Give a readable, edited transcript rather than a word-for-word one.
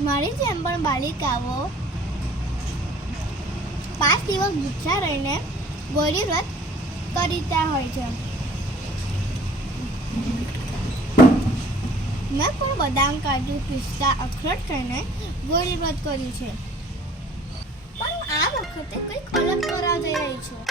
મારી જેમ પણ બાલિકાઓ 5 દિવસ ભૂખ્યા રહીને ગૌરી વ્રત કરતા હોય છે. મેં પણ બદામ, કાજુ, પિસ્તા, અખરોટ ખાઈને ગૌરી વ્રત કર્યું છે, પણ આ વખતે કંઈક અલગ કરવા જઈ રહી છું.